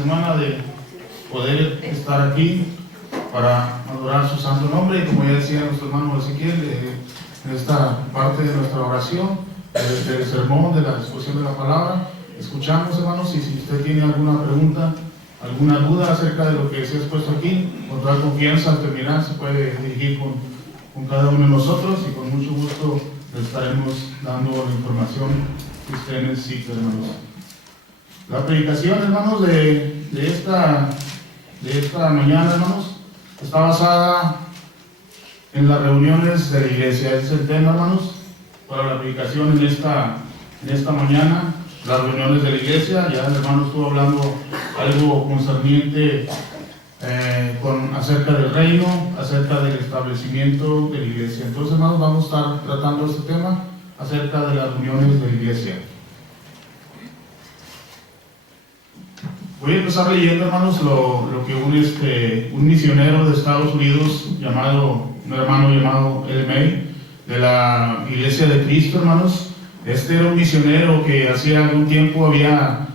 semana de poder estar aquí para adorar su santo nombre, y como ya decía nuestro hermano Ezequiel, en esta parte de nuestra oración, del sermón, de la exposición de la palabra, escuchamos, hermanos, y si usted tiene alguna pregunta, alguna duda acerca de lo que se ha expuesto aquí, con toda confianza al terminar se puede dirigir con cada uno de nosotros, y con mucho gusto le estaremos dando la información que usted necesita, hermanos. La predicación, hermanos, de esta mañana, hermanos, está basada en las reuniones de la iglesia. Ese es el tema, hermanos, para la predicación en esta mañana, las reuniones de la iglesia. Ya el hermano estuvo hablando algo concerniente acerca del reino, acerca del establecimiento de la iglesia. Entonces, hermanos, vamos a estar tratando este tema acerca de las reuniones de la iglesia. Voy a empezar leyendo, hermanos, lo que un misionero de Estados Unidos, un hermano llamado Ellen May, de la Iglesia de Cristo, hermanos. Este era un misionero que hacía algún tiempo había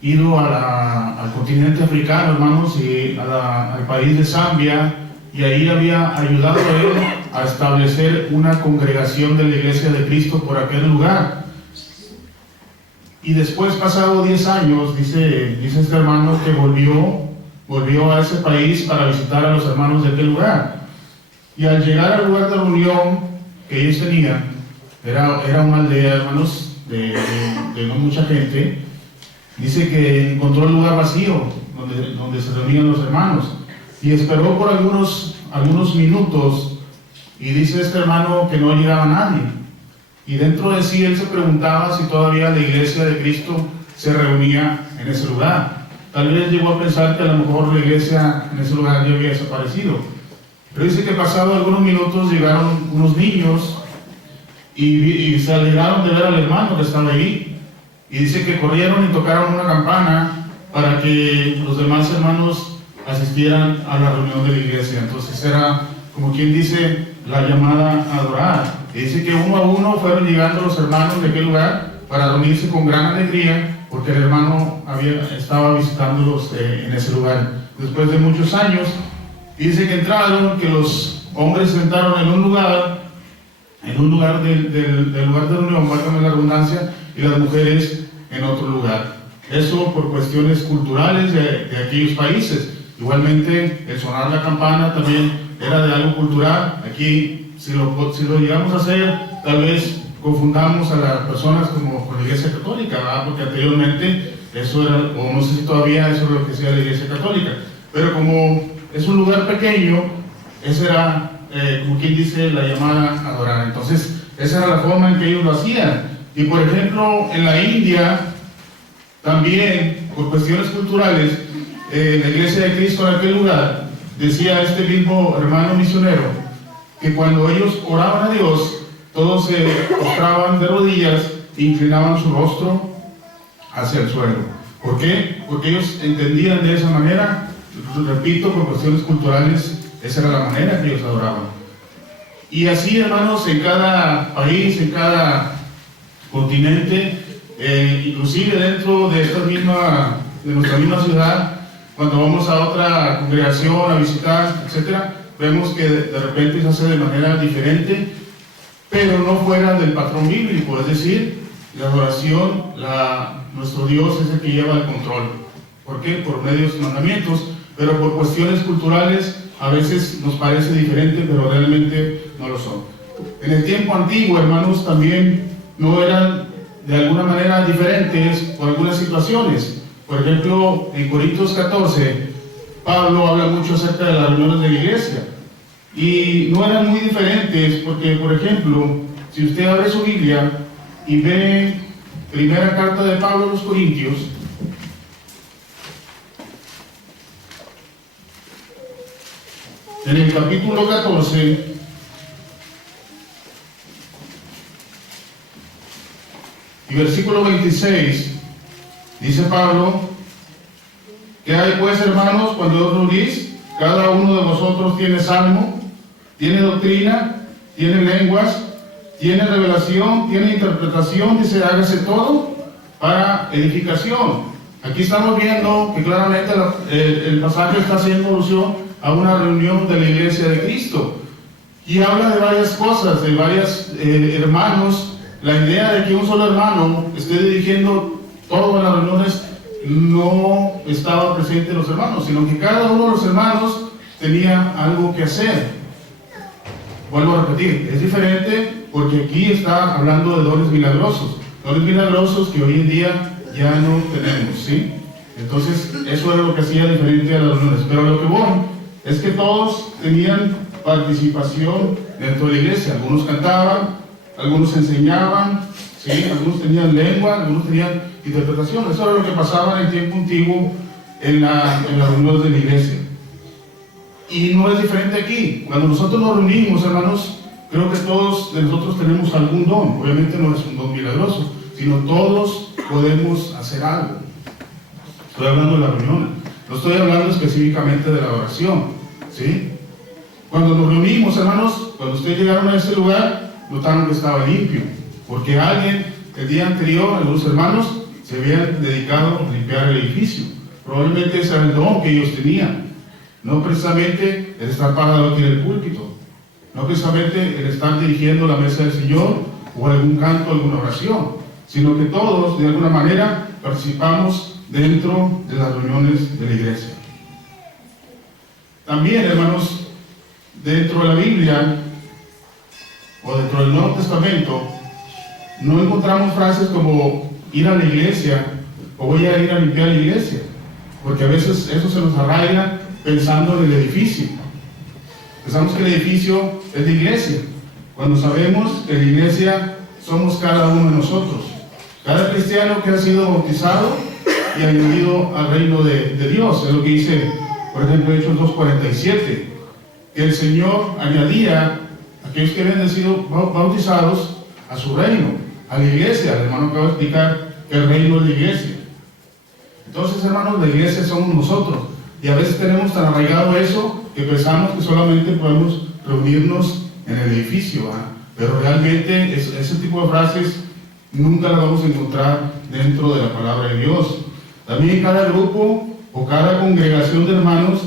ido al continente africano, hermanos, y al país de Zambia, y ahí había ayudado a él a establecer una congregación de la Iglesia de Cristo por aquel lugar. Y después, pasado 10 años, dice este hermano que volvió a ese país para visitar a los hermanos de aquel lugar. Y al llegar al lugar de reunión que ellos tenían, era una aldea, hermanos, de no mucha gente. Dice que encontró el lugar vacío donde se reunían los hermanos, y esperó por algunos minutos, y dice este hermano que no llegaba nadie. Y dentro de sí él se preguntaba si todavía la Iglesia de Cristo se reunía en ese lugar. Tal vez llegó a pensar que a lo mejor la iglesia en ese lugar ya había desaparecido. Pero dice que pasado algunos minutos llegaron unos niños y se alegraron de ver al hermano que estaba ahí. Y dice que corrieron y tocaron una campana para que los demás hermanos asistieran a la reunión de la iglesia. Entonces era, como quien dice, la llamada a adorar. Y dice que uno a uno fueron llegando los hermanos de aquel lugar para reunirse con gran alegría, porque el hermano estaba visitándolos en ese lugar. Después de muchos años, dice que entraron, que los hombres se sentaron en un lugar del lugar de reunión, válgame la redundancia, y las mujeres en otro lugar. Eso por cuestiones culturales de aquellos países. Igualmente, el sonar la campana también era de algo cultural. Aquí, si lo llegamos a hacer, tal vez confundamos a las personas como con la Iglesia Católica, ¿verdad? Porque anteriormente eso era, o no sé si todavía eso es lo que hacía la Iglesia Católica, pero como es un lugar pequeño, esa era, como quien dice, la llamada a adorar. Entonces, esa era la forma en que ellos lo hacían. Y por ejemplo, en la India, también, por cuestiones culturales, la Iglesia de Cristo en aquel lugar, decía este mismo hermano misionero, que cuando ellos oraban a Dios, todos se postraban de rodillas e inclinaban su rostro hacia el suelo. ¿Por qué? Porque ellos entendían de esa manera, repito, por cuestiones culturales, esa era la manera que ellos adoraban. Y así, hermanos, en cada país, en cada continente, inclusive dentro de nuestra misma ciudad, cuando vamos a otra congregación a visitar, etcétera, vemos que de repente se hace de manera diferente, pero no fuera del patrón bíblico. Es decir, la adoración, nuestro Dios es el que lleva el control. ¿Por qué? Por medio de sus mandamientos, pero por cuestiones culturales a veces nos parece diferente, pero realmente no lo son. En el tiempo antiguo, hermanos, también no eran de alguna manera diferentes por algunas situaciones. Por ejemplo, en Corintios 14, Pablo habla mucho acerca de las reuniones de la iglesia, y no eran muy diferentes, porque, por ejemplo, si usted abre su Biblia y ve primera carta de Pablo a los Corintios, en el capítulo 14, y versículo 26, dice Pablo: ¿qué hay pues, hermanos, cuando os reunís? Cada uno de vosotros tiene salmo, tiene doctrina, tiene lenguas, tiene revelación, tiene interpretación. Dice: hágase todo para edificación. Aquí estamos viendo que claramente el pasaje está haciendo alusión a una reunión de la iglesia de Cristo. Y habla de varias cosas, de varios hermanos. La idea de que un solo hermano esté dirigiendo todas las reuniones no estaba presente en los hermanos, sino que cada uno de los hermanos tenía algo que hacer. Vuelvo a repetir, es diferente porque aquí está hablando de dones milagrosos que hoy en día ya no tenemos, ¿sí? Entonces, eso era lo que hacía diferente a las reuniones. Pero lo que voy es que todos tenían participación dentro de la iglesia. Algunos cantaban, algunos enseñaban, ¿sí? Algunos tenían lengua, algunos tenían interpretación. Eso era lo que pasaba en el tiempo antiguo en las reuniones de la iglesia. Y no es diferente aquí. Cuando nosotros nos reunimos, hermanos, creo que todos de nosotros tenemos algún don. Obviamente no es un don milagroso, sino todos podemos hacer algo. Estoy hablando de la reunión, no estoy hablando específicamente de la oración, ¿sí? Cuando nos reunimos, hermanos, cuando ustedes llegaron a ese lugar, notaron que estaba limpio, porque alguien el día anterior, algunos hermanos, se habían dedicado a limpiar el edificio. Probablemente ese era el don que ellos tenían. No precisamente el estar parado aquí en el púlpito, no precisamente el estar dirigiendo la mesa del Señor o algún canto, alguna oración, sino que todos, de alguna manera, participamos dentro de las reuniones de la iglesia. También, hermanos, dentro de la Biblia o dentro del Nuevo Testamento, no encontramos frases como ir a la iglesia o voy a ir a limpiar la iglesia, porque a veces eso se nos arraiga pensando en el edificio. Pensamos que el edificio es la iglesia, cuando sabemos que la iglesia somos cada uno de nosotros. Cada cristiano que ha sido bautizado y añadido al reino de Dios. Es lo que dice, por ejemplo, Hechos 2:47, que el Señor añadía a aquellos que habían sido bautizados a su reino, a la iglesia. El hermano acaba de explicar que el reino es la iglesia. Entonces, hermanos, la iglesia somos nosotros. Y a veces tenemos tan arraigado eso que pensamos que solamente podemos reunirnos en el edificio, ¿verdad? Pero realmente ese tipo de frases nunca las vamos a encontrar dentro de la palabra de Dios. También cada grupo o cada congregación de hermanos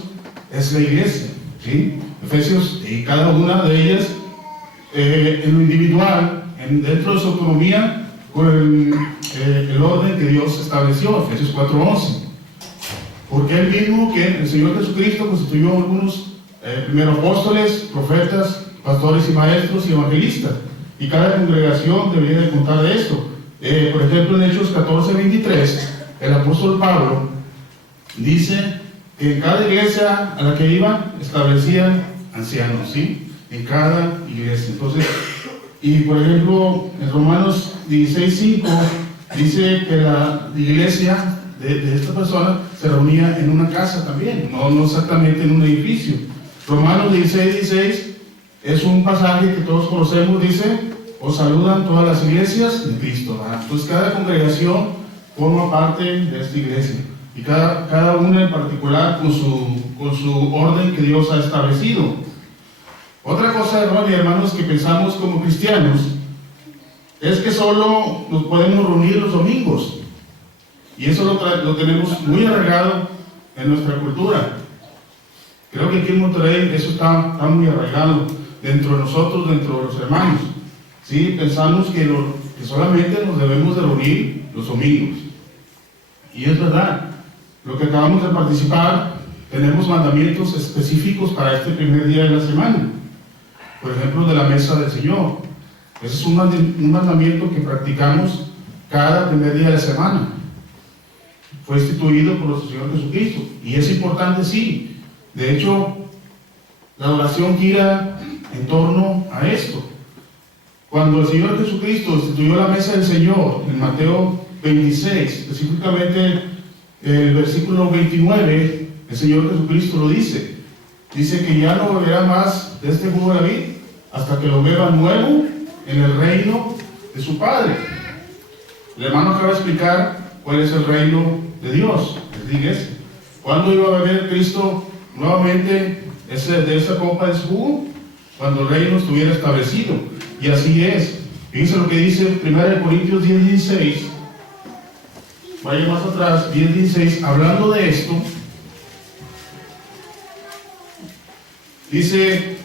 es la iglesia, ¿sí? Efesios, y cada una de ellas en lo individual, dentro de su autonomía, con el orden que Dios estableció, Efesios 4:11. Porque Él mismo, que el Señor Jesucristo constituyó algunos primero apóstoles, profetas, pastores y maestros y evangelistas. Y cada congregación debería de contar de esto. Por ejemplo, en Hechos 14:23, el apóstol Pablo dice que en cada iglesia a la que iban establecían ancianos, ¿sí? En cada iglesia. Entonces, y por ejemplo, en Romanos 16:5 dice que la iglesia de esta persona se reunía en una casa también, no exactamente en un edificio. Romanos 16:16 es un pasaje que todos conocemos, dice: os saludan todas las iglesias de Cristo, ¿verdad? Entonces cada congregación forma parte de esta iglesia, y cada una en particular con su orden que Dios ha establecido. Otra cosa, hermanos, que pensamos como cristianos es que solo nos podemos reunir los domingos, y eso lo tenemos muy arraigado en nuestra cultura. Creo que aquí en Monterrey eso está muy arraigado dentro de nosotros, dentro de los hermanos. ¿Sí? Pensamos que solamente nos debemos de reunir los domingos. Y es verdad, lo que acabamos de participar, tenemos mandamientos específicos para este primer día de la semana. Por ejemplo, de la mesa del Señor. Ese es un mandamiento que practicamos cada primer día de la semana. Fue instituido por nuestro Señor Jesucristo. Y es importante, sí. De hecho, la oración gira en torno a esto. Cuando el Señor Jesucristo instituyó la mesa del Señor, en Mateo 26, específicamente el versículo 29, el Señor Jesucristo lo dice. Dice que ya no beberá más de este jugo de la vid hasta que lo beba nuevo en el reino de su Padre. El hermano acaba de explicar cuál es el reino de Dios, es la iglesia. ¿Cuándo iba a beber Cristo nuevamente de esa copa de su jugo? Cuando el reino estuviera establecido. Y así es. Fíjense lo que dice 1 Corintios 10:16. vaya más atrás, 10:16, hablando de esto, dice: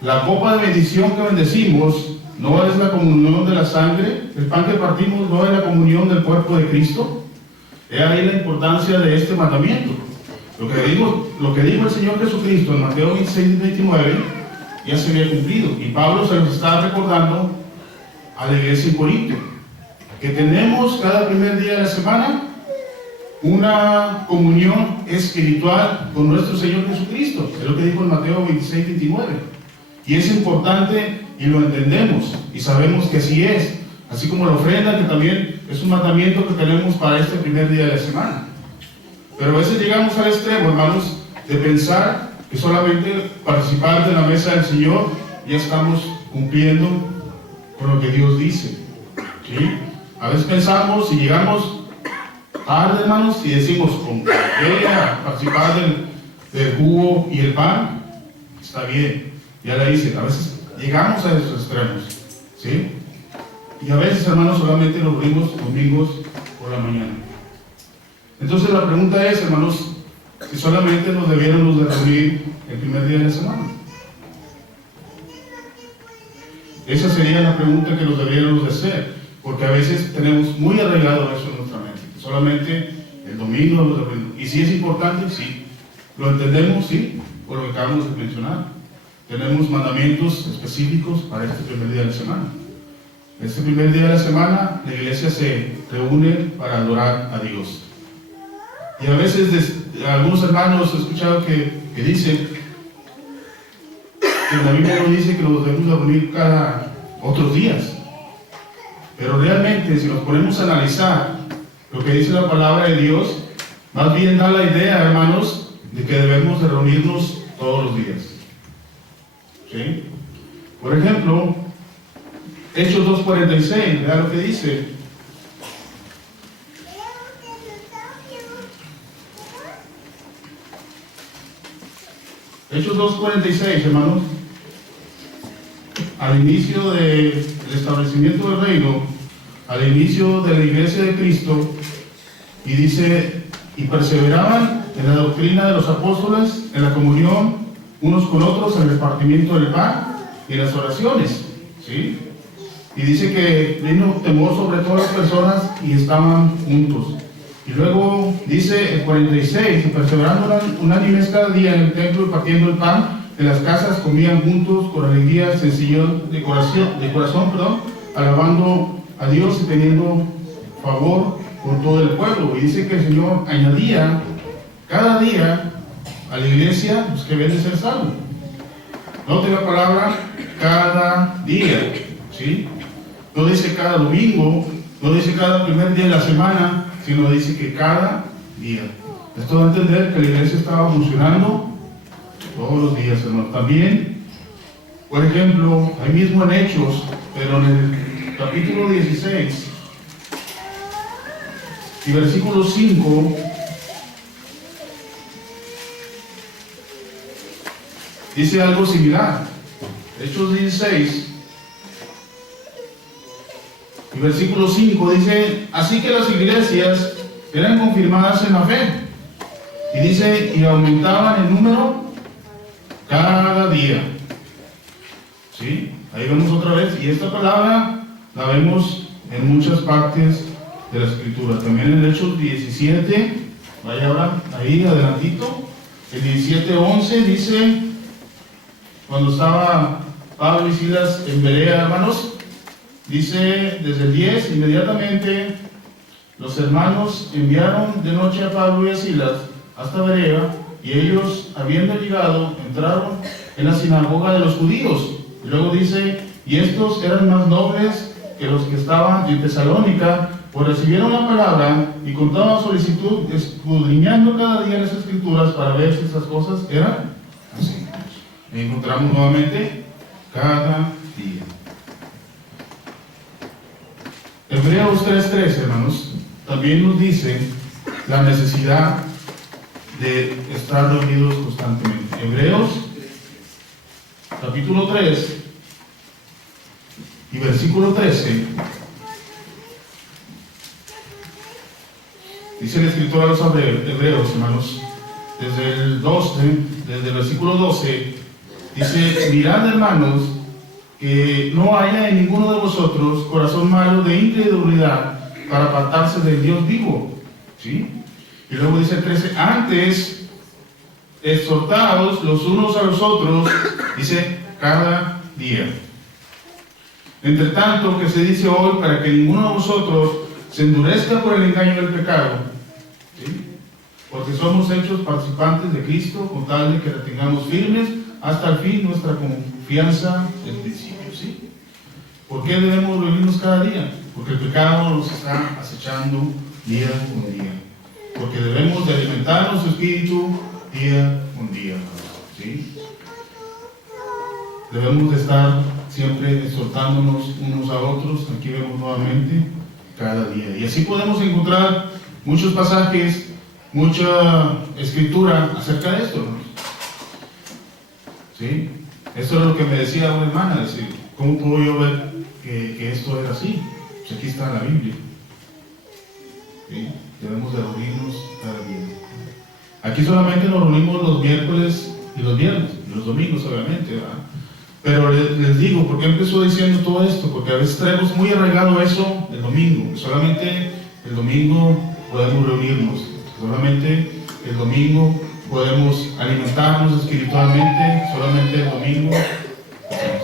la copa de bendición que bendecimos no es la comunión de la sangre, el pan que partimos no es la comunión del cuerpo de Cristo. He ahí la importancia de este mandamiento. Lo que dijo el Señor Jesucristo en Mateo 26:29 ya se había cumplido, y Pablo se los está recordando a la iglesia en Corinto, que tenemos cada primer día de la semana una comunión espiritual con nuestro Señor Jesucristo. Es lo que dijo en Mateo 26:29. Y es importante y lo entendemos y sabemos que así es. Así como la ofrenda, que también es un mandamiento que tenemos para este primer día de la semana. Pero a veces llegamos al extremo, hermanos, de pensar que solamente participar de la mesa del Señor ya estamos cumpliendo con lo que Dios dice. ¿Sí? A veces pensamos, y llegamos tarde, hermanos, y decimos: con a participar del jugo y el pan, está bien, ya la hice. A veces llegamos a esos extremos, ¿sí? Y a veces, hermanos, solamente nos reunimos domingos por la mañana. Entonces la pregunta es, hermanos, si solamente nos debiéramos de reunir el primer día de la semana. Esa sería la pregunta que nos debiéramos de hacer, porque a veces tenemos muy arraigado eso en nuestra mente. Solamente el domingo nos reunimos. Y si es importante, sí. Lo entendemos, sí, por lo que acabamos de mencionar. Tenemos mandamientos específicos para este primer día de la semana. Este primer día de la semana, la iglesia se reúne para adorar a Dios. Y a veces algunos hermanos he escuchado que dicen que la Biblia no dice que nos debemos reunir cada otros días. Pero realmente, si nos ponemos a analizar lo que dice la palabra de Dios, más bien da la idea, hermanos, de que debemos de reunirnos todos los días. ¿Sí? Por ejemplo, Hechos 2:46, vean lo que dice. Hechos 2:46, hermanos. Al inicio del establecimiento del reino, al inicio de la iglesia de Cristo, y dice: y perseveraban en la doctrina de los apóstoles, en la comunión unos con otros, en el repartimiento del pan y en las oraciones. ¿Sí? Y dice que vino temor sobre todas las personas y estaban juntos. Y luego dice el 46: y perseverando unánimes cada día en el templo y partiendo el pan, en las casas comían juntos con alegría, sencillez de corazón, alabando a Dios y teniendo favor por todo el pueblo. Y dice que el Señor añadía cada día a la iglesia los que deben de ser salvos. Note la palabra cada día, ¿sí? No dice cada domingo, no dice cada primer día de la semana, sino dice que cada día. Esto da a entender que la iglesia estaba funcionando todos los días, hermano. También, por ejemplo, ahí mismo en Hechos, pero en el capítulo 16 y versículo 5, dice algo similar. Hechos 16 y versículo 5 dice: así que las iglesias eran confirmadas en la fe. Y dice: y aumentaban en número cada día. ¿Sí? Ahí vemos otra vez. Y esta palabra la vemos en muchas partes de la Escritura. También en Hechos 17, vaya ahora ahí adelantito, el 17:11 dice: cuando estaba Pablo y Silas en Berea, hermanos, dice desde el 10: inmediatamente los hermanos enviaron de noche a Pablo y a Silas hasta Berea, y ellos, habiendo llegado, entraron en la sinagoga de los judíos. Y luego dice: y estos eran más nobles que los que estaban en Tesalónica, pues recibieron la palabra y con toda solicitud, escudriñando cada día las Escrituras para ver si esas cosas eran así. Y encontramos nuevamente cada día. Hebreos 3:3, hermanos, también nos dice la necesidad de estar reunidos constantemente. Hebreos capítulo 3 y versículo 13 Dice el escritor a los hebreos, hermanos, desde el versículo 12, dice: mirad, hermanos, que no haya en ninguno de vosotros corazón malo de incredulidad para apartarse del Dios vivo. ¿Sí? Y luego dice el 13: antes, exhortaos los unos a los otros, dice, cada día. Entre tanto, que se dice hoy, para que ninguno de vosotros se endurezca por el engaño del pecado. ¿Sí? Porque somos hechos participantes de Cristo, con tal de que retengamos firmes hasta el fin nuestra confianza del principio. ¿Sí? ¿Por qué debemos reunirnos cada día? Porque el pecado nos está acechando día con día. Porque debemos de alimentar nuestro espíritu día con día. ¿Sí? Debemos de estar siempre exhortándonos unos a otros. Aquí vemos nuevamente cada día. Y así podemos encontrar muchos pasajes, mucha escritura acerca de esto, ¿no? ¿Sí? Esto es lo que me decía una hermana, decir, ¿cómo puedo yo ver que esto era así? Pues aquí está en la Biblia. ¿Sí? Debemos de reunirnos cada día. Aquí solamente nos reunimos los miércoles y los viernes, y los domingos obviamente, ¿verdad? Pero les digo, ¿por qué empezó diciendo todo esto? Porque a veces traemos muy arraigado eso el domingo. Solamente el domingo podemos reunirnos. Solamente el domingo podemos alimentarnos espiritualmente. Solamente el domingo.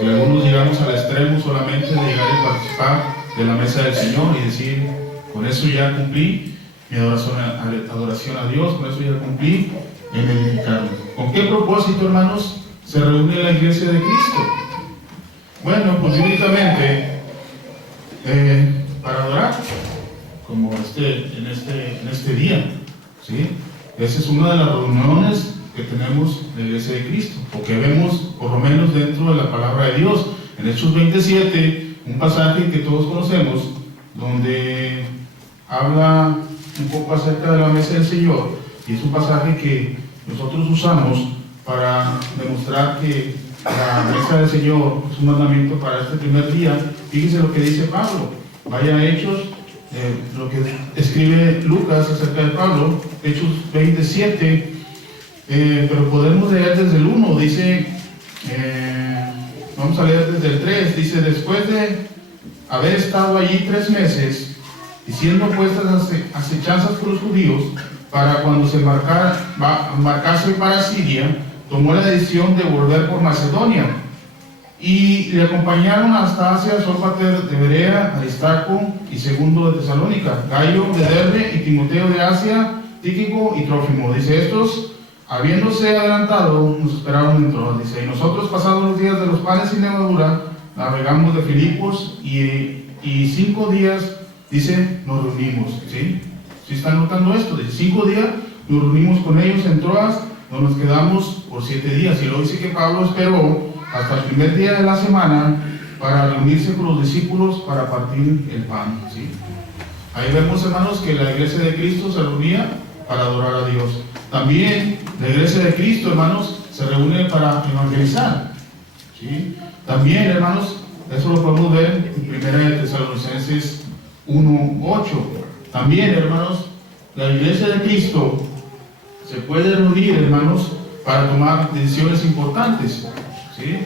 Si algunos llegamos al extremo solamente de llegar y participar de la mesa del Señor y decir, con eso ya cumplí mi adoración a Dios, con eso ya cumplí en el carne. ¿Con qué propósito, hermanos, se reúne la iglesia de Cristo? Bueno, pues bíblicamente para adorar, como en este día, ¿sí? Esa es una de las reuniones que tenemos en la iglesia de Cristo, o que vemos por lo menos dentro de la palabra de Dios. En Hechos 27, un pasaje que todos conocemos, donde habla un poco acerca de la mesa del Señor, y es un pasaje que nosotros usamos para demostrar que la mesa del Señor es un mandamiento para este primer día. Fíjense lo que dice Pablo. Vaya a Hechos, lo que escribe Lucas acerca de Pablo, Hechos 27, pero podemos leer desde el 1, dice, vamos a leer desde el 3, dice: después de haber estado allí 3 meses, y siendo puestas acechanzas por los judíos, para cuando se embarcase para Siria, tomó la decisión de volver por Macedonia, y le acompañaron hasta Asia Sópater de Berea, Aristarco y Segundo de Tesalónica, Gayo de Derbe y Timoteo de Asia, Tíquico y Trófimo. Dice: estos, habiéndose adelantado, nos esperaron en Troas. Dice: y nosotros, pasados los días de los panes sin levadura, navegamos de Filipos, y 5 días, dice, nos reunimos. ¿Sí? ¿Sí están notando esto? Dice: 5 días nos reunimos con ellos en Troas, donde nos quedamos por 7 días. Y luego dice que Pablo esperó hasta el primer día de la semana para reunirse con los discípulos para partir el pan. ¿Sí? Ahí vemos, hermanos, que la iglesia de Cristo se reunía para adorar a Dios. También la iglesia de Cristo, hermanos, se reúne para evangelizar. ¿Sí? También, hermanos, eso lo podemos ver en 1 Tesalonicenses 1:8. También, hermanos, la iglesia de Cristo se puede reunir, hermanos, para tomar decisiones importantes. ¿Sí?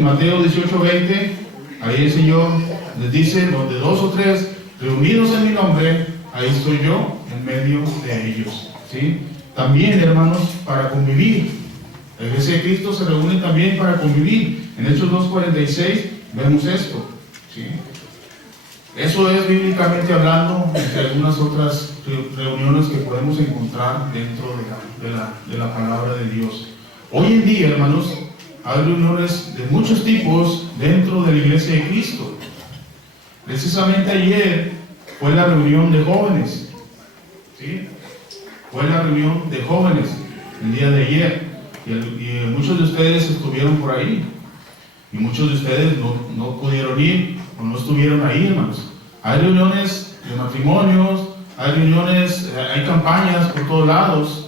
Mateo 18:20, ahí el Señor les dice: donde 2 o 3 reunidos en mi nombre, ahí estoy yo en medio de ellos. ¿Sí? También, hermanos, para convivir. La iglesia de Cristo se reúne también para convivir. En Hechos 2:46 vemos esto. ¿Sí? Eso es bíblicamente hablando, entre algunas otras reuniones que podemos encontrar dentro de la palabra de Dios. Hoy en día, hermanos, hay reuniones de muchos tipos dentro de la iglesia de Cristo. Precisamente ayer fue la reunión de jóvenes. ¿Sí? Fue la reunión de jóvenes el día de ayer. Y muchos de ustedes estuvieron por ahí. Y muchos de ustedes no pudieron ir o no estuvieron ahí, hermanos. Hay reuniones de matrimonios, hay reuniones, hay campañas por todos lados.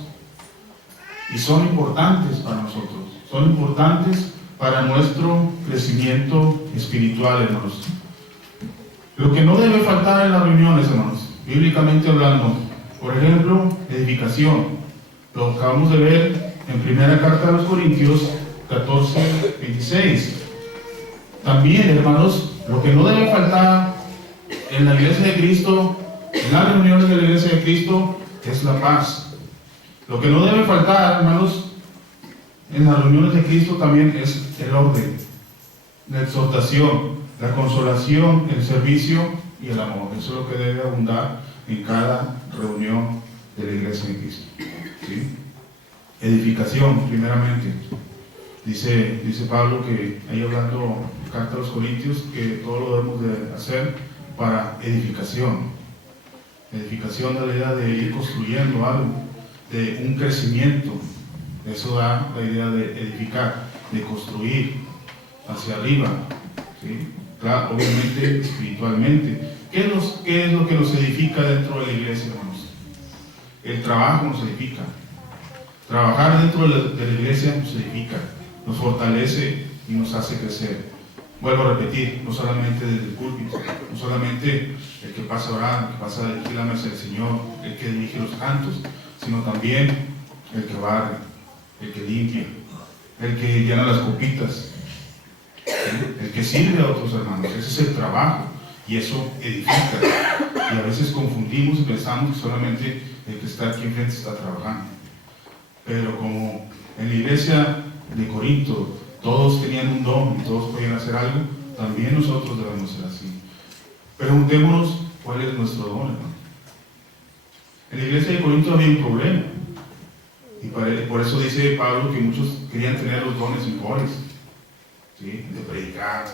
Y son importantes para nosotros. Son importantes para nuestro crecimiento espiritual, hermanos. Lo que no debe faltar en las reuniones, hermanos, bíblicamente hablando, Por ejemplo, edificación. Lo acabamos de ver en primera carta a los Corintios 14:26. También, hermanos, lo que no debe faltar en la iglesia de Cristo, en las reuniones de la iglesia de Cristo, es la paz. Lo que no debe faltar, hermanos, en las reuniones de Cristo también es el orden, la exhortación, la consolación, el servicio y el amor. Eso es lo que debe abundar en cada reunión de la iglesia de Cristo. ¿Sí? Edificación, primeramente. Dice Pablo que, ahí hablando carta a los Corintios, que todo lo debemos de hacer para edificación. Edificación da la idea de ir construyendo algo, de un crecimiento. Eso da la idea de edificar, de construir hacia arriba. ¿Sí? Claro, obviamente espiritualmente. ¿Qué es lo que nos edifica dentro de la iglesia, hermanos? El trabajo nos edifica. Trabajar dentro de la iglesia nos edifica, nos fortalece y nos hace crecer. Vuelvo a repetir, no solamente desde el púlpito, no solamente el que pasa a orar, el que pasa a dirigir la mesa del Señor, el que dirige los cantos, sino también el que barre, el que limpia, el que llena las copitas, el que sirve a otros hermanos. Ese es el trabajo y eso edifica. Y a veces confundimos y pensamos que solamente el que está aquí enfrente está trabajando. Pero como en la iglesia de Corinto todos tenían un don y todos podían hacer algo, también nosotros debemos ser así. Preguntémonos cuál es nuestro don, hermano. En la iglesia de Corinto había un problema. Y por eso dice Pablo que muchos querían tener los dones mejores. ¿Sí? El de predicar,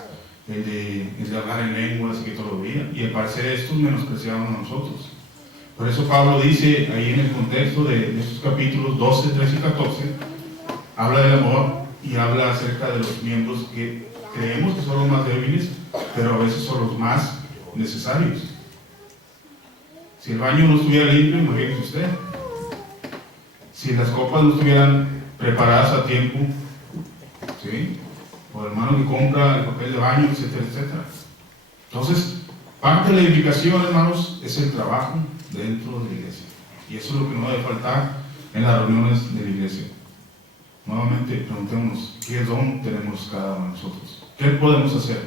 el de hablar en lenguas, que todo lo veían. Y al parecer estos menospreciaban a nosotros. Por eso Pablo dice ahí en el contexto de estos capítulos 12, 13 y 14, habla del amor y habla acerca de los miembros que creemos que son los más débiles, pero a veces son los más necesarios. Si el baño no estuviera limpio, imagínese usted. Si las copas no estuvieran preparadas a tiempo, ¿sí? O el hermano que compra el papel de baño, etcétera, etcétera. Entonces, parte de la edificación, hermanos, es el trabajo dentro de la iglesia. Y eso es lo que no debe faltar en las reuniones de la iglesia. Nuevamente, preguntémonos, ¿qué don tenemos cada uno de nosotros? ¿Qué podemos hacer?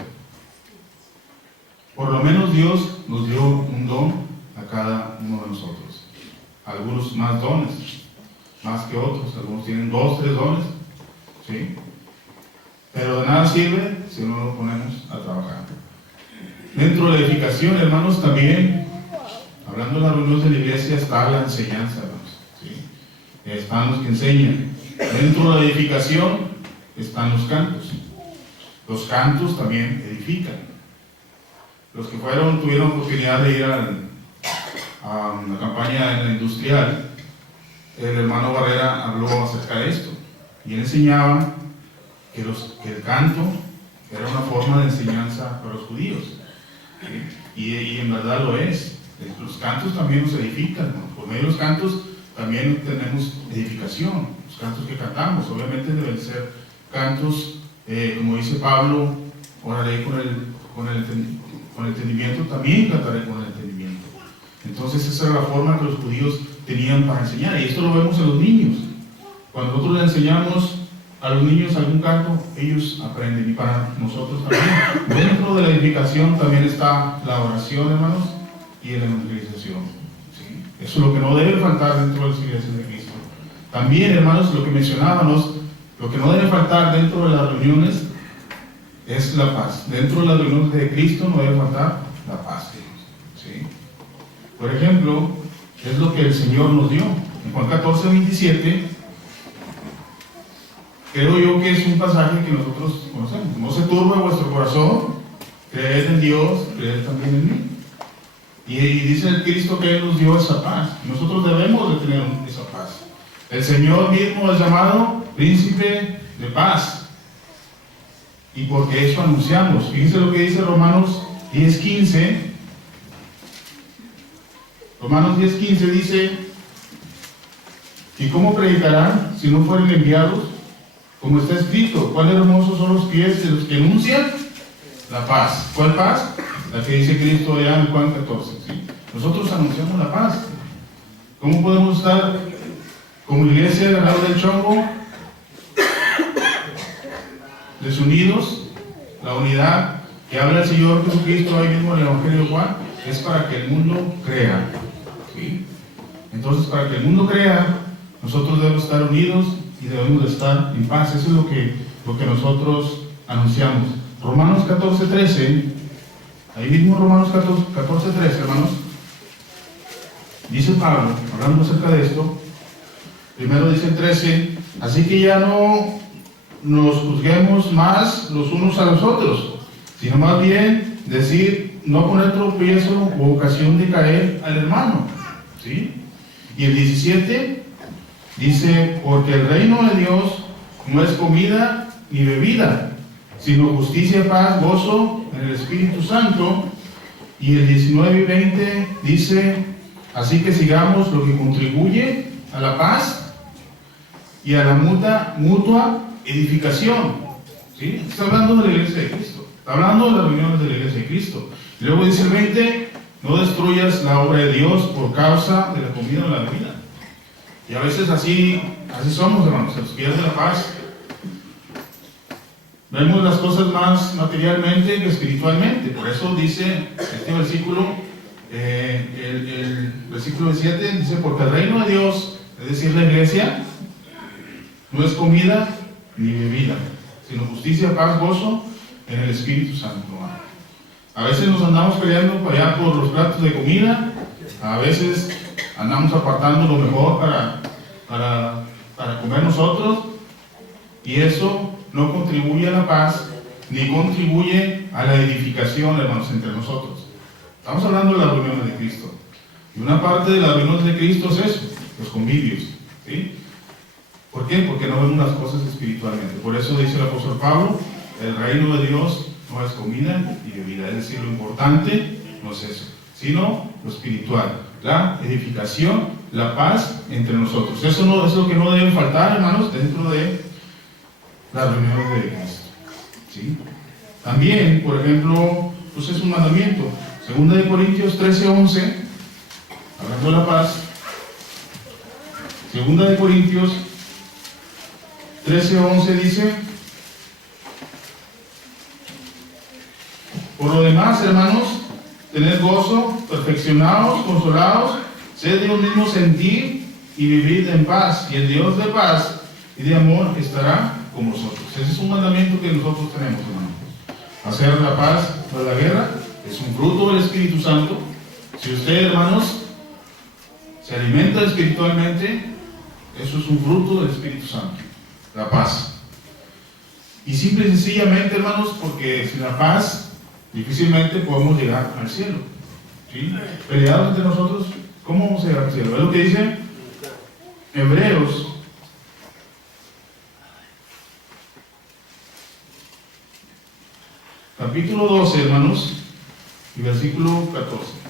Por lo menos Dios nos dio un don a cada uno de nosotros. Algunos más dones, más que otros. Algunos tienen 2, 3 dones, ¿sí? Pero de nada sirve si no lo ponemos a trabajar. Dentro de la edificación, hermanos, también, hablando de las reuniones de la iglesia, está la enseñanza, hermanos, ¿sí? Están los que enseñan. Dentro de la edificación están los cantos. Los cantos también edifican. Los que tuvieron oportunidad de ir a la campaña en la industrial, el hermano Barrera habló acerca de esto. Y él enseñaba que el canto era una forma de enseñanza para los judíos. ¿Sí? Y en verdad lo es. Los cantos también nos edifican, ¿no? Por medio de los cantos también tenemos edificación. Los cantos que cantamos, obviamente deben ser cantos, como dice Pablo, oraré con el entendimiento, también cantaré con el entendimiento. Entonces esa era la forma que los judíos tenían para enseñar, y esto lo vemos en los niños. Cuando nosotros le enseñamos a los niños algún canto, ellos aprenden, y para nosotros también. Dentro de la edificación también está la oración, hermanos, y la evangelización. ¿Sí? Eso es lo que no debe faltar dentro de las iglesias de Cristo. También, hermanos, lo que mencionábamos, lo que no debe faltar dentro de las reuniones es la paz. Dentro de las reuniones de Cristo no debe faltar la paz. ¿Sí? Por ejemplo, es lo que el Señor nos dio. En Juan 14:27, creo yo que es un pasaje que nosotros conocemos. No se turbe vuestro corazón, creed en Dios, creed también en mí. Y dice el Cristo que Él nos dio esa paz. Nosotros debemos de tener esa paz. El Señor mismo es llamado Príncipe de Paz. Y porque eso anunciamos. Fíjense lo que dice Romanos 10:15. Romanos 10:15 dice: ¿y cómo predicarán si no fueren enviados? Como está escrito, cuán hermosos son los pies de los que anuncian la paz. ¿Cuál paz? La que dice Cristo allá en Juan 14. ¿Sí? Nosotros anunciamos la paz. ¿Cómo podemos estar como iglesia agarrados del chongo, desunidos? La unidad que habla el Señor Jesucristo ahí mismo en el Evangelio de Juan es para que el mundo crea, ¿sí? Entonces, para que el mundo crea, nosotros debemos estar unidos y debemos de estar en paz. Eso es lo que nosotros anunciamos. Romanos 14:13, ahí mismo Romanos 14:13, hermanos, dice Pablo, hablando acerca de esto, primero dice el 13, así que ya no nos juzguemos más los unos a los otros, sino más bien decir, no poner tropiezo o ocasión de caer al hermano, ¿sí? Y el 17 dice, porque el reino de Dios no es comida ni bebida, sino justicia, paz, gozo en el Espíritu Santo. Y el 19 y 20 dice, así que sigamos lo que contribuye a la paz y a la mutua edificación, ¿sí? Está hablando de la iglesia de Cristo, está hablando de las reuniones de la iglesia de Cristo. Y luego dice el 20, no destruyas la obra de Dios por causa de la comida o la bebida. Y a veces así somos, hermanos, se nos pierde la paz. Vemos las cosas más materialmente que espiritualmente. Por eso dice este versículo, el versículo 7, dice, porque el reino de Dios, es decir, la iglesia, no es comida ni bebida, sino justicia, paz, gozo en el Espíritu Santo. A veces nos andamos peleando para allá por los platos de comida, a veces andamos apartando lo mejor para comer nosotros, y eso no contribuye a la paz ni contribuye a la edificación, hermanos, entre nosotros. Estamos hablando de las reuniones de Cristo, y una parte de las reuniones de Cristo es eso, los convivios, ¿sí? ¿Por qué? Porque no vemos las cosas espiritualmente. Por eso dice el apóstol Pablo, el reino de Dios no es comida y bebida, es decir, lo importante no es eso, sino lo espiritual, la edificación, la paz entre nosotros. Eso no es lo que no debe faltar, hermanos, dentro de las reuniones de Cristo, ¿sí? También, por ejemplo, pues es un mandamiento, 2 Corintios 13:11, hablando de la paz, 2 Corintios 13:11 dice, por lo demás, hermanos, tened gozo, perfeccionados, consolados, sed de un mismo sentir y vivid en paz, y el Dios de paz y de amor estará con vosotros. Ese es un mandamiento que nosotros tenemos, hermanos. Hacer la paz para la guerra es un fruto del Espíritu Santo. Si usted, hermanos, se alimenta espiritualmente, eso es un fruto del Espíritu Santo, la paz. Y simple y sencillamente, hermanos, porque sin la paz difícilmente podemos llegar al cielo, ¿sí? Peleados entre nosotros, ¿cómo vamos a llegar al cielo? Es lo que dice Hebreos capítulo 12, hermanos, y versículo 14.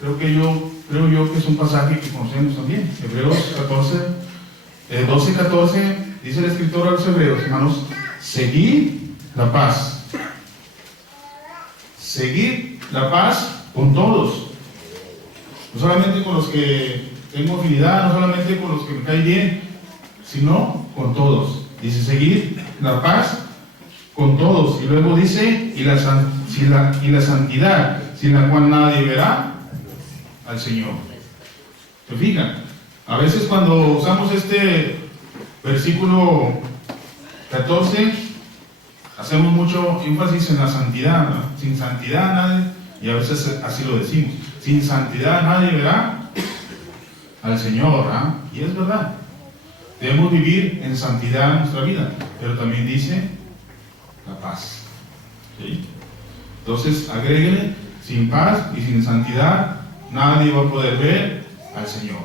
Creo yo que es un pasaje que conocemos también. Hebreos 12:14, dice el escritor a los hebreos, hermanos, seguid la paz. Seguid la paz con todos. No solamente con los que tengo afinidad, no solamente con los que me caen bien, sino con todos. Dice, seguid la paz con todos. Y luego dice, y la santidad, sin la cual nadie verá al Señor. ¿Se fijan? A veces cuando usamos este versículo 14, hacemos mucho énfasis en la santidad, ¿no? Sin santidad nadie, y a veces así lo decimos, sin santidad nadie verá al Señor, ¿ah? Y es verdad, debemos vivir en santidad en nuestra vida, pero también dice la paz, ¿sí? Entonces agréguele, sin paz y sin santidad nadie va a poder ver al Señor,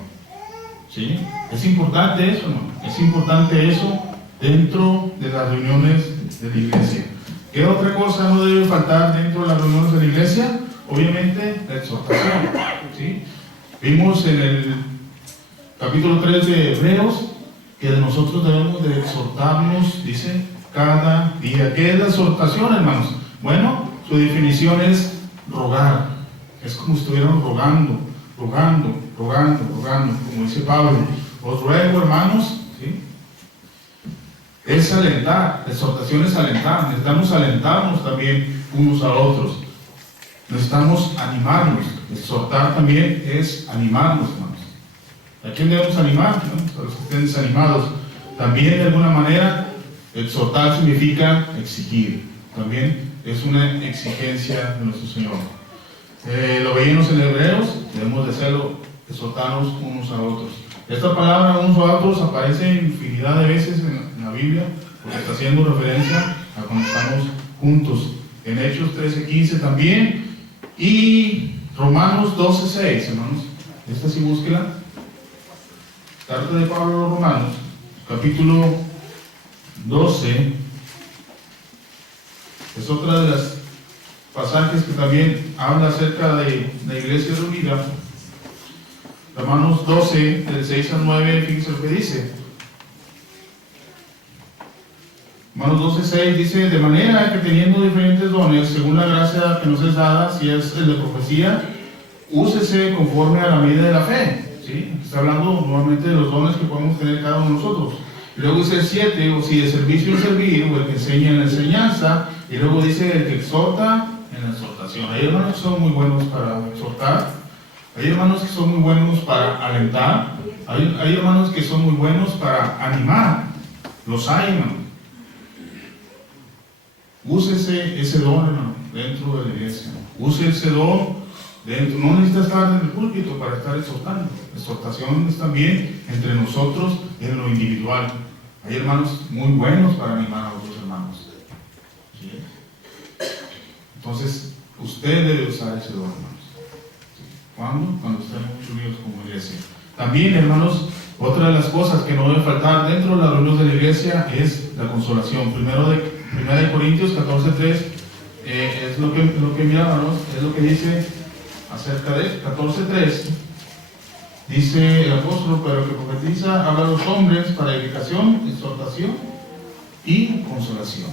¿sí? Es importante eso, ¿no? Es importante eso dentro de las reuniones de la iglesia. ¿Qué otra cosa no debe faltar dentro de las reuniones de la iglesia? Obviamente la exhortación, ¿sí? Vimos en el capítulo 3 de Hebreos que de nosotros debemos de exhortarnos, dice, cada día. ¿Qué es la exhortación, hermanos? Bueno, su definición es rogar. Es como si estuviéramos rogando, rogando, como dice Pablo. Os ruego, hermanos, ¿sí? Es alentar, exhortación es alentar, necesitamos alentarnos también unos a otros, necesitamos animarnos, exhortar también es animarnos, hermanos. ¿A quién debemos animar? ¿No? A los que estén desanimados. También de alguna manera, exhortar significa exigir, también es una exigencia de nuestro Señor. Lo veíamos en Hebreos, debemos de hacerlo, exhortarnos unos a otros. Esta palabra unos a otros aparece infinidad de veces en la Biblia, porque está haciendo referencia a cuando estamos juntos. En Hechos 13:15 también, y Romanos 12:6, hermanos. Esta sí búsquela. Carta de Pablo a los Romanos, capítulo 12. Es otra de las pasajes que también habla acerca de la iglesia reunida. Romanos 12, del 6 al 9, fíjense lo que dice. Romanos 12:6 dice: de manera que teniendo diferentes dones, según la gracia que nos es dada, si es el de profecía, úsese conforme a la medida de la fe. ¿Sí? Está hablando nuevamente de los dones que podemos tener cada uno de nosotros. Y luego dice el 7, o si de servicio en servir, o el que enseña en la enseñanza. Y luego dice el que exhorta en la exhortación. Hay hermanos que son muy buenos para exhortar, hay hermanos que son muy buenos para alentar, hay hermanos que son muy buenos para animar. Los hay, hermano. Úsese ese don, hermano, dentro de la iglesia. Use ese don dentro. No necesita estar en el púlpito para estar exhortando. Exhortación es también entre nosotros en lo individual. Hay hermanos muy buenos para animar a otros hermanos. ¿Sí? Entonces, usted debe usar ese don, hermanos. ¿Sí? ¿Cuándo? Cuando estemos unidos como iglesia. También, hermanos, otra de las cosas que no debe faltar dentro de las reuniones de la iglesia es la consolación. Primera de Corintios 14:3 es lo que miramos, es lo que dice acerca de 14:3. Dice el apóstol: pero que profetiza habla a los hombres para edificación, exhortación y consolación.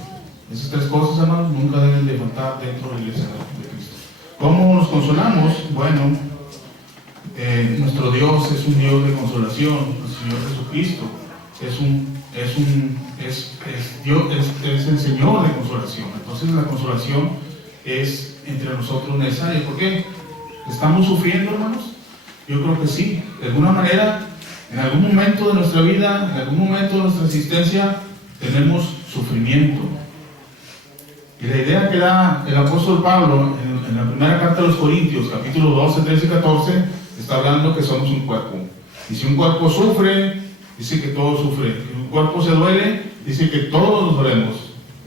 Esas tres cosas, hermanos, nunca deben de faltar dentro de la iglesia de Cristo. ¿Cómo nos consolamos? Bueno, nuestro Dios es un Dios de consolación. El Señor Jesucristo es el Señor de consolación. Entonces la consolación es entre nosotros necesaria. ¿Por qué? ¿Estamos sufriendo, hermanos? Yo creo que sí. De alguna manera, en algún momento de nuestra vida, en algún momento de nuestra existencia, tenemos sufrimiento. Y la idea que da el apóstol Pablo en la primera carta de los Corintios, capítulo 12, 13 y 14, está hablando que somos un cuerpo. Y si un cuerpo sufre, dice que todo sufre. Si un cuerpo se duele, dice que todos nos dolemos.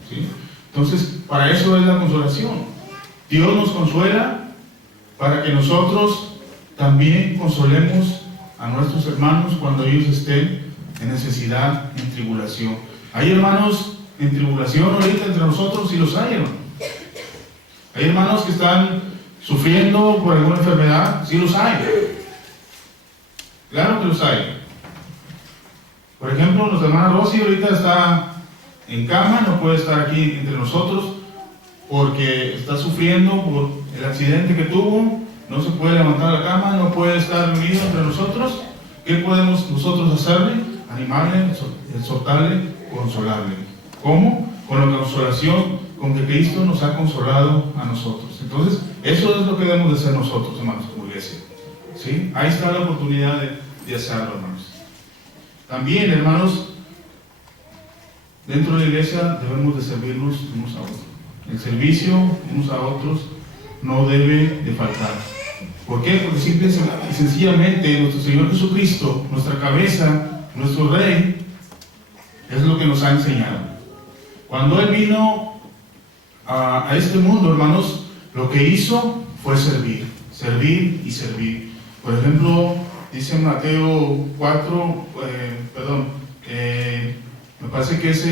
¿Sí? Entonces, para eso es la consolación. Dios nos consuela para que nosotros también consolemos a nuestros hermanos cuando ellos estén en necesidad, en tribulación. Hay hermanos en tribulación ahorita entre nosotros, sí los hay, hermanos. Hay hermanos que están sufriendo por alguna enfermedad, sí los hay. Claro que los hay. Por ejemplo, nuestra hermana Rosy ahorita está en cama, no puede estar aquí entre nosotros porque está sufriendo por el accidente que tuvo, no se puede levantar la cama, no puede estar reunido entre nosotros. ¿Qué podemos nosotros hacerle? Animarle, exhortarle, consolarle. ¿Cómo? Con la consolación con que Cristo nos ha consolado a nosotros. Entonces, eso es lo que debemos de hacer nosotros, hermanos, como iglesia. ¿Sí? Ahí está la oportunidad de hacerlo, hermanos. También, hermanos, dentro de la iglesia debemos de servirnos unos a otros. El servicio unos a otros no debe de faltar. ¿Por qué? Porque simple y sencillamente nuestro Señor Jesucristo, nuestra cabeza, nuestro Rey, es lo que nos ha enseñado. Cuando Él vino a este mundo, hermanos, lo que hizo fue servir, servir y servir. Por ejemplo, dice en Mateo 4, me parece que es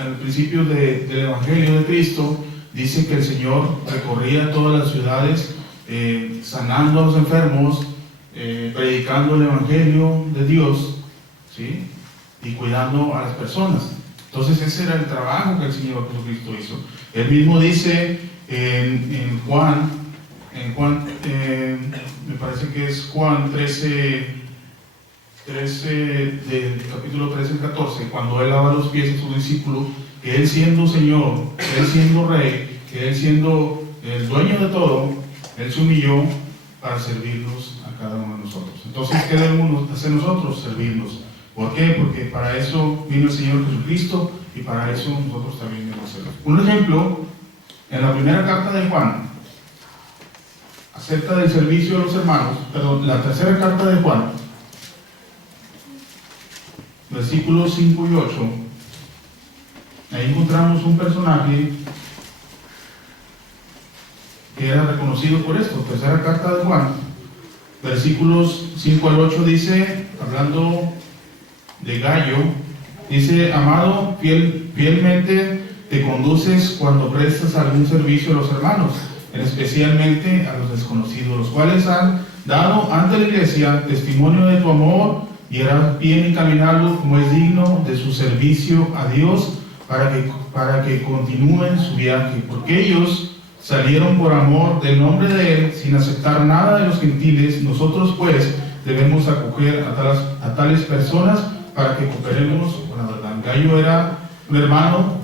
al principio del Evangelio de Cristo, dice que el Señor recorría todas las ciudades, sanando a los enfermos, predicando el Evangelio de Dios, ¿sí? Y cuidando a las personas. Entonces ese era el trabajo que el Señor Jesucristo hizo. Él mismo dice en Juan en Juan, me parece que es Juan 13, del capítulo 13 al 14, cuando él lava los pies de sus discípulos, que él siendo Señor, que él siendo Rey, que él siendo el dueño de todo, él se humilló para servirnos a cada uno de nosotros. Entonces, ¿qué debemos hacer nosotros? Servirnos. ¿Por qué? Porque para eso vino el Señor Jesucristo y para eso nosotros también debemos hacerlo. Un ejemplo, en la primera carta de Juan, acerca del servicio de los hermanos, perdón, la tercera carta de Juan, versículos 5 y 8, ahí encontramos un personaje que era reconocido por esto. Tercera carta de Juan, versículos 5 al 8 dice, hablando de Gallo, dice: amado, fielmente te conduces cuando prestas algún servicio a los hermanos, especialmente a los desconocidos, los cuales han dado ante la iglesia testimonio de tu amor, y harás bien encaminarlos como es digno de su servicio a Dios, para que continúen su viaje, porque ellos salieron por amor del nombre de Él, sin aceptar nada de los gentiles. Nosotros pues debemos acoger a tales personas para que cooperemos con la verdad. Gallo era un hermano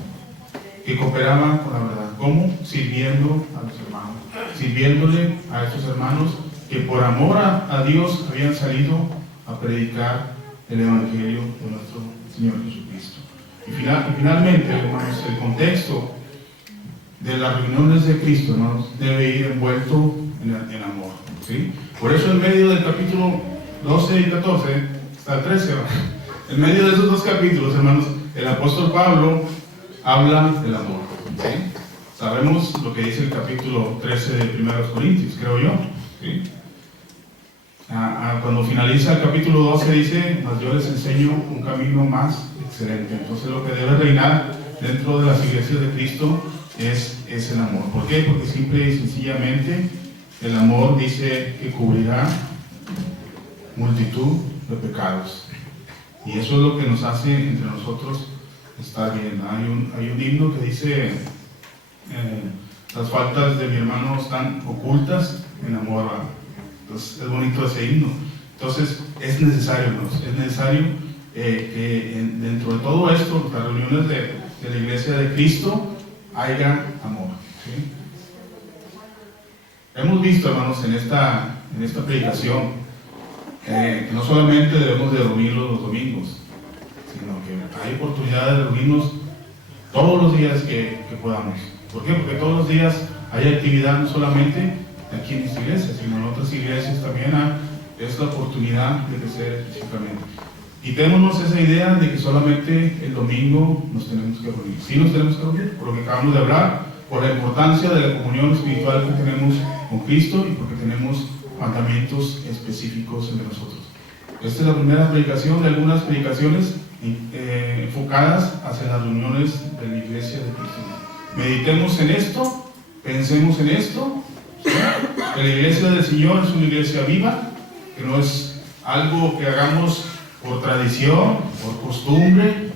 que cooperaba con la verdad. ¿Cómo? Sirviendo a los hermanos, sirviéndole a estos hermanos que por amor a Dios habían salido a predicar el Evangelio de nuestro Señor Jesucristo. Y finalmente, hermanos, el contexto de las reuniones de Cristo, hermanos, debe ir envuelto en amor, ¿sí? Por eso en medio del capítulo 12 y 14, hasta el 13, en medio de esos dos capítulos, hermanos, el apóstol Pablo habla del amor, ¿sí? Sabemos lo que dice el capítulo 13 de 1 Corintios, creo yo, ¿sí? Cuando finaliza el capítulo 12 dice: mas yo les enseño un camino más excelente. Entonces lo que debe reinar dentro de las iglesias de Cristo es el amor. ¿Por qué? Porque simple y sencillamente el amor dice que cubrirá multitud de pecados, y eso es lo que nos hace entre nosotros estar bien. Hay un himno que dice: las faltas de mi hermano están ocultas en amor. Entonces es bonito ese himno. Entonces es necesario, hermanos, es necesario que dentro de todo esto, las reuniones de la iglesia de Cristo, haya amor, ¿sí? Hemos visto, hermanos, en esta predicación, que no solamente debemos de reunirnos los domingos, sino que hay oportunidad de reunirnos todos los días que podamos. ¿Por qué? Porque todos los días hay actividad, no solamente aquí en esta iglesia, sino en otras iglesias también es la oportunidad de crecer específicamente. Quitémonos esa idea de que solamente el domingo nos tenemos que reunir. Sí nos tenemos que reunir, por lo que acabamos de hablar, por la importancia de la comunión espiritual que tenemos con Cristo y porque tenemos mandamientos específicos entre nosotros. Esta es la primera predicación de algunas predicaciones enfocadas hacia las reuniones de la iglesia de Cristo. Meditemos en esto, pensemos en esto, ¿sí? Que la iglesia del Señor es una iglesia viva, que no es algo que hagamos por tradición, por costumbre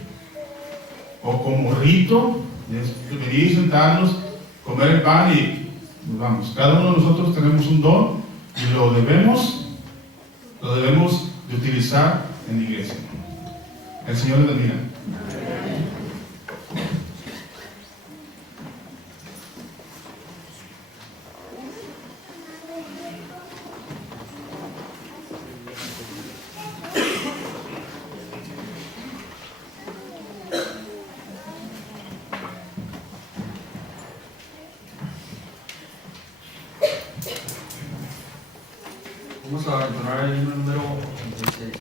o como rito, es venir, sentarnos, comer el pan y nos vamos. Cada uno de nosotros tenemos un don y lo debemos de utilizar en la iglesia. El Señor les bendiga. Vamos a entonar el himno número